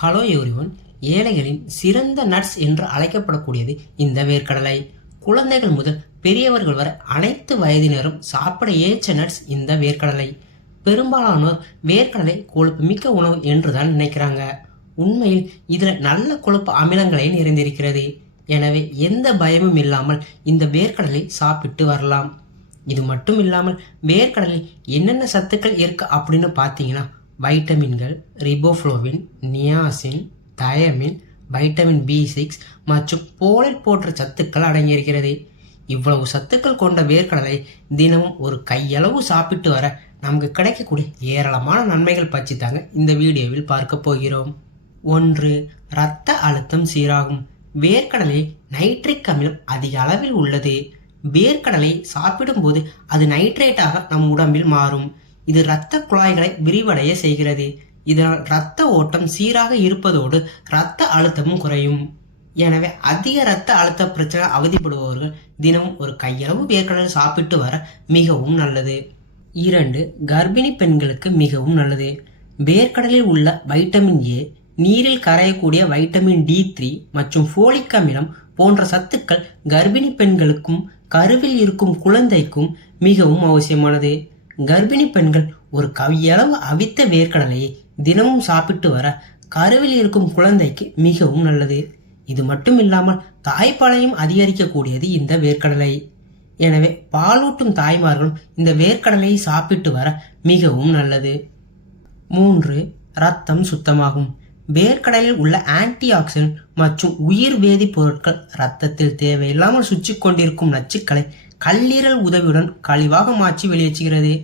Hello everyone. ஏழைகளின் சிறந்த nuts என்று அழைக்கப்படக்கூடியது இந்த வேர்க்கடலை. குழந்தைகள் முதல் பெரியவர்கள் வரை அனைத்து வயதினரும் சாப்பிட ஏற்ற நட்ஸ் இந்த வேர்க்கடலை. பெரும்பாலானோர் வேர்க்கடலை கொழுப்பு மிக்க உணவு என்றுதான் நினைக்கிறாங்க. உண்மையில் இதில் நல்ல கொழுப்பு அமிலங்களை நிறைந்திருக்கிறது. எனவே எந்த பயமும் இல்லாமல் இந்த வேர்க்கடலை சாப்பிட்டு வரலாம். இது மட்டும் இல்லாமல் வேர்க்கடலில் என்னென்ன சத்துக்கள் இருக்கு அப்படின்னு பார்த்தீங்கன்னா, வைட்டமின்கள், riboflavin, niacin, thiamine, vitamin B6 மற்றும் போலேட் போன்ற சத்துக்கள் அடங்கியிருக்கிறது. இவ்வளவு சத்துக்கள் கொண்ட வேர்க்கடலை தினமும் ஒரு கையளவு சாப்பிட்டு வர நமக்கு கிடைக்கக்கூடிய ஏராளமான நன்மைகள் பற்றி தாங்க இந்த வீடியோவில் பார்க்க போகிறோம். 1. இரத்த அழுத்தம் சீராகும். வேர்க்கடலில் நைட்ரிக் அமிலம் அதிக அளவில் உள்ளது. வேர்க்கடலை சாப்பிடும் போது அது நைட்ரேட்டாக நம் உடம்பில் மாறும். இது இரத்த குழாய்களை விரிவடைய செய்கிறது. இதனால் இரத்த ஓட்டம் சீராக இருப்பதோடு இரத்த அழுத்தமும் குறையும். எனவே அதிக இரத்த அழுத்த பிரச்சனை அவதிப்படுபவர்கள் தினமும் ஒரு கையளவு வேர்க்கடலை சாப்பிட்டு வர மிகவும் நல்லது. 2. கர்ப்பிணி பெண்களுக்கு மிகவும் நல்லது. வேர்க்கடலில் உள்ள வைட்டமின் A, நீரில் கரையக்கூடிய வைட்டமின் D3 மற்றும் ஃபோலிக் அமிலம் போன்ற சத்துக்கள் கர்ப்பிணி பெண்களுக்கும் கருவில் இருக்கும் குழந்தைக்கும் மிகவும் அவசியமானது. கர்ப்பிணி பெண்கள் ஒரு கையளவு அவித்த வேர்க்கடலையை தினமும் சாப்பிட்டு வர கருவில் இருக்கும் குழந்தைக்கு மிகவும் நல்லது. இது மட்டும் இல்லாமல் தாய்ப்பாலையும் அதிகரிக்கக்கூடியது இந்த வேர்க்கடலை. எனவே பாலூட்டும் தாய்மார்களும் இந்த வேர்க்கடலையை சாப்பிட்டு வர மிகவும் நல்லது. 3. இரத்தம் சுத்தமாகும். வேர்க்கடலில் உள்ள ஆன்டி ஆக்சிடென்ட் மற்றும் உயிர் வேதி பொருட்கள் இரத்தத்தில் தேவையில்லாமல் சுற்றி கொண்டிருக்கும் நச்சுக்களை கல்லீரல் உதவியுடன் கழிவாக மாற்றி வெளியேற்றுகிறது.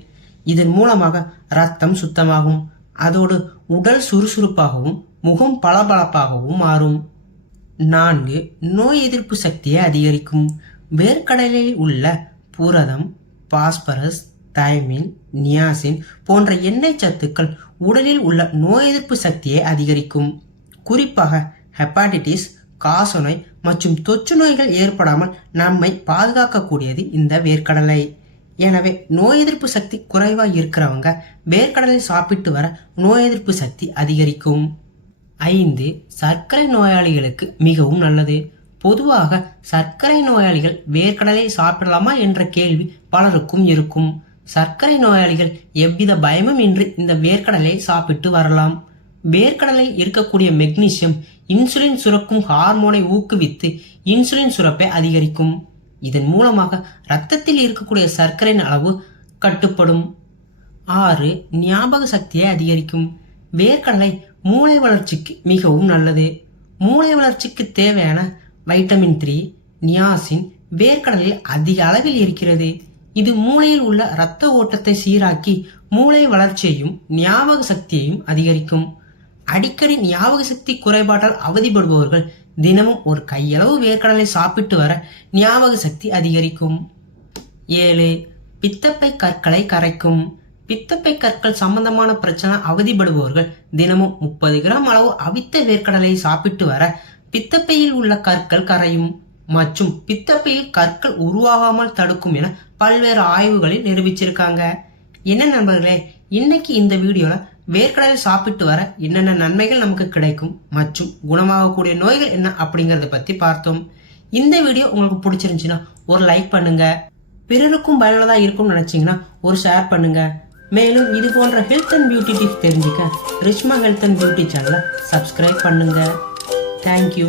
இதன் மூலமாக இரத்தம் சுத்தமாகும். அதோடு உடல் சுறுசுறுப்பாகவும் முகம் பளபளப்பாகவும் மாறும். 4. நோய் எதிர்ப்பு சக்தியை அதிகரிக்கும். வேர்க்கடலில் உள்ள புரதம், பாஸ்பரஸ், தைமின், நியாசின் போன்ற எண்ணெய் சத்துக்கள் உடலில் உள்ள நோய் எதிர்ப்பு சக்தியை அதிகரிக்கும். குறிப்பாக ஹெப்பாட்டிட்டிஸ், காசநோய் மற்றும் தொற்று நோய்கள் ஏற்படாமல் நம்மை பாதுகாக்கக்கூடியது இந்த வேர்க்கடலை. எனவே நோய் எதிர்ப்பு சக்தி குறைவாக இருக்கிறவங்க வேர்க்கடலை சாப்பிட்டு வர நோய் எதிர்ப்பு சக்தி அதிகரிக்கும். 5. சர்க்கரை நோயாளிகளுக்கு மிகவும் நல்லது. பொதுவாக சர்க்கரை நோயாளிகள் வேர்க்கடலை சாப்பிடலாமா என்ற கேள்வி பலருக்கும் இருக்கும். சர்க்கரை நோயாளிகள் எவ்வித பயமும் இன்றி இந்த வேர்க்கடலை சாப்பிட்டு வரலாம். வேர்க்கடலில் இருக்கக்கூடிய மெக்னீசியம் இன்சுலின் சுரக்கும் ஹார்மோனை ஊக்குவித்து இன்சுலின் சுரப்பை அதிகரிக்கும். இதன் மூலமாக இரத்தத்தில் இருக்கக்கூடிய சர்க்கரையின் அளவு கட்டுப்படும். 6. ஞாபக சக்தியை அதிகரிக்கும். வேர்க்கடலை மூளை வளர்ச்சிக்கு மிகவும் நல்லது. மூளை வளர்ச்சிக்கு தேவையான வைட்டமின் 3, நியாசின் வேர்க்கடலில் அதிக அளவில் இருக்கிறது. இது மூளையில் உள்ள இரத்த ஓட்டத்தை சீராக்கி மூளை வளர்ச்சியையும் ஞாபக சக்தியையும் அதிகரிக்கும். அடிக்கடி ஞாபக சக்தி குறைபாட்டால் அவதிப்படுபவர்கள் தினமும் ஒரு கையளவு வேர்க்கடலை சாப்பிட்டு வர ஞாபக சக்தி அதிகரிக்கும். 7. பித்தப்பை கற்களை கரைக்கும். பித்தப்பை கற்கள் சம்பந்தமான பிரச்சனை அவதிப்படுபவர்கள் தினமும் 30 கிராம் அளவு அவித்த வேர்க்கடலை சாப்பிட்டு வர பித்தப்பையில் உள்ள கற்கள் கரையும் மற்றும் பித்தப்பையில் கற்கள் உருவாகாமல் தடுக்கும் என பல்வேறு ஆய்வுகளில் நிரூபிச்சிருக்காங்க. என்ன நண்பர்களே, இன்னைக்கு இந்த வீடியோல வேர்க்கடலை சாப்பிட்டு வர என்னென்ன நன்மைகள் நமக்கு கிடைக்கும் மற்றும் குணமாகக்கூடிய நோய்கள் என்ன அப்படிங்கறத பத்தி பார்த்தோம். இந்த வீடியோ உங்களுக்கு பிடிச்சிருந்துச்சுன்னா ஒரு லைக் பண்ணுங்க. பிறருக்கும் பயனுள்ளதா இருக்கும் நினைச்சீங்கன்னா ஒரு ஷேர் பண்ணுங்க. மேலும் இது போன்ற ஹெல்த் அண்ட் பியூட்டி டிப்ஸ் தெரிஞ்சுக்க ரிச்மா ஹெல்த் அண்ட் பியூட்டி சேனலை சப்ஸ்கிரைப் பண்ணுங்க. தேங்க்யூ.